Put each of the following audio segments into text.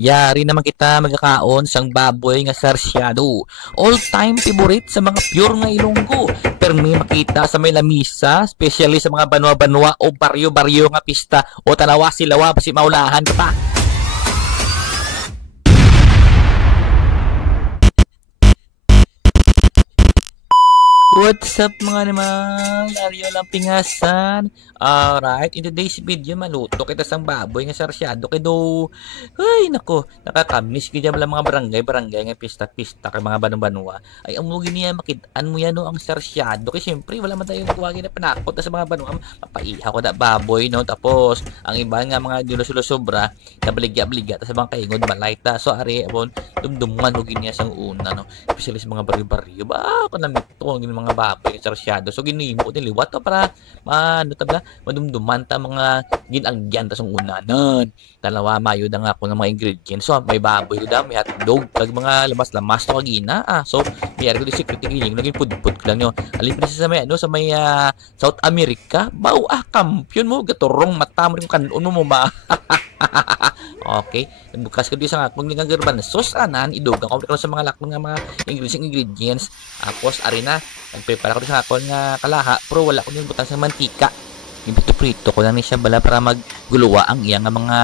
Yari naman kita magkakaon sang baboy nga sarsyado. All-time favorite sa mga pure nga Ilonggo. Pero may makita sa may lamisa, especially sa mga banwa-banwa o baryo-baryo nga pista o tanawa silawa basi maulahan ka pa. What's up mga animal? Aryo lang pingasan. Alright, in today's video maluto kita sang baboy nga sarsyado kay do. Ay nako, nakakamiss kaya lang mga barangay nga pista-pista kay mga banwa-banwa. Ay ang mugi niya makitaan mo yan no ang sarsyado kay syempre wala man tayong kuwagin na panakot sa mga banwa. Mapaiha ko da baboy no tapos ang iba nga mga dinusulo-sobra nabaligya-baligya ta sa mga kaingod malaita. So ari abon dumduman mugi niya sang una no. Especially sa mga baryo-baryo ba ko na mito mga baboy sarsyado. So ginimo din liwat to para ano tabla madumduman ta mga ginagyan ta sung unanan. Dalawa mayo da nga ako ng mga ingredients. So may baboy da, may hotdog, kag mga lamas-lamas to kagina. So biyar ko di secret ingredient naging pudpud ko lang yo. Alipin sa may ano sa may South America. Baw kampiyon mo gaturong mata mo kanon mo ma. Okay, bukas ko di sa akong nga garbanzos anan idugang ko sa mga lakman nga mga ingredients. Tapos ari na nagprepare ko sa akon nga kalaha pero wala ko yung butang sa mantika. Iprito ko lang ni siya bala para magguluwa ang iya nga mga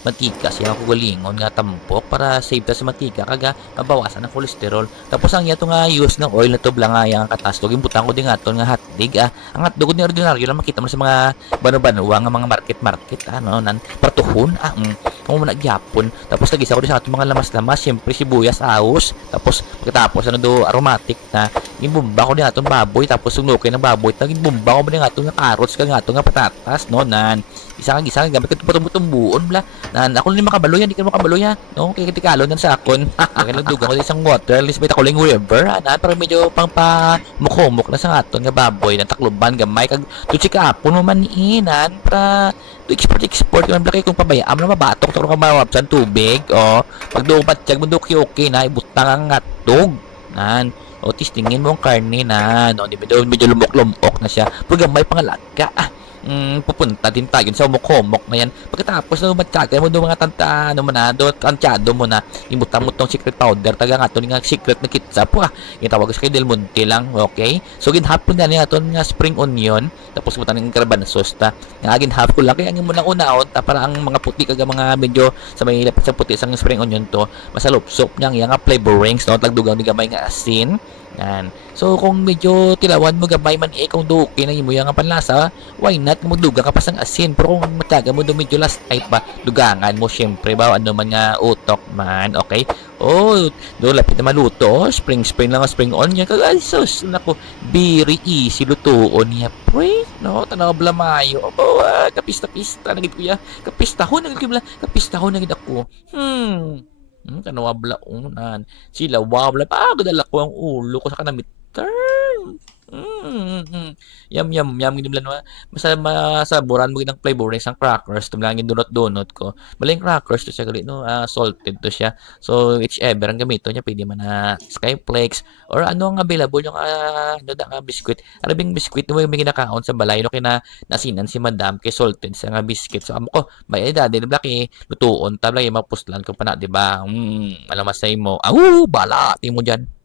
mantika siya ko galingon nga tampok para save ta sa mantika kaga mabawasan ang kolesterol. Tapos ang yato nga use ng oil na to blang nga yang katas tog imbutang ko din aton nga hotdog ang hotdog ni ordinaryo lang makita mo sa mga bano-bano nga mga market ano nan partuhon kung mo nagyapon. Tapos nagisa ko din sa ato mga lamas-lamas syempre sibuyas ahos tapos pagkatapos ano do aromatic na imbumba ko din aton baboy tapos sunukin ng baboy taging bumba ko din aton nga carrots kag aton nga patatas no nan isa gamit ko tumbuon bla nan ako ni makabaloyan di ka makabaloyan no kay kitikalo nan sa akon kay nagdugang ko isang water list may takuling river ana para medyo pang pa mukhomok na sa aton nga baboy na takloban gamay kag tuchika apon mo man niinan para export yung blaki kung pabayaan na mabatok to ka mawapsan tubig pag dupat tiyag mo okay na ibutang ang ngatog nan o tistingin mo ang karne na no di medyo lumok-lumok na siya pag may pangalaga pupunta din tayo sa mukhomok na yan. Pagkatapos na matyaga mo doon mga tanta, ano mo na, doon tantyado mo na, imutan mo tong secret powder, taga nga ito nga secret na ketchup, itawag sa kay Del Monte lang, okay? So, ginhap ko na niya ito nga spring onion, tapos mo ng garbanzos, nga ginhap ko lang, kaya ang mo nang unaon, para ang mga puti, kaga mga medyo sa may lapit sa puti, sa spring onion to, masalupsop niya, nga flavorings, no, tagdugang ni gamay nga asin, yan. So kung medyo tilawan mo gabay man kung duki na imo yang panlasa, why not magdugang ka pa sang asin. Pero kung mataga mo do medyo last type ba, dugangan mo syempre ba ano man nga utok man, okay? Do lapit na maluto, spring lang spring onion kag ay sus nako, very easy lutuon niya pre. No, tanaw bla mayo. Kapista-pista na gid kuya. Kapistahon na gid ako. Kanawa blaonan sila wabla pa gadala ko ang ulo ko sa kanamit yum gid blan masaboran mo gid ang flavorings ang crackers tumlangin donut ko maling crackers to siya gali no salted to siya so whichever ang gamito niya pwede man na skyflakes or ano ang available yung ano da nga biscuit arabing biscuit mo yung ginakaon sa balay no kina nasinan si madam kay salted sa nga biscuit so amo ko may edad din blaki lutuon tabla yung mapuslan ko pa na di ba alam masay mo bala mo diyan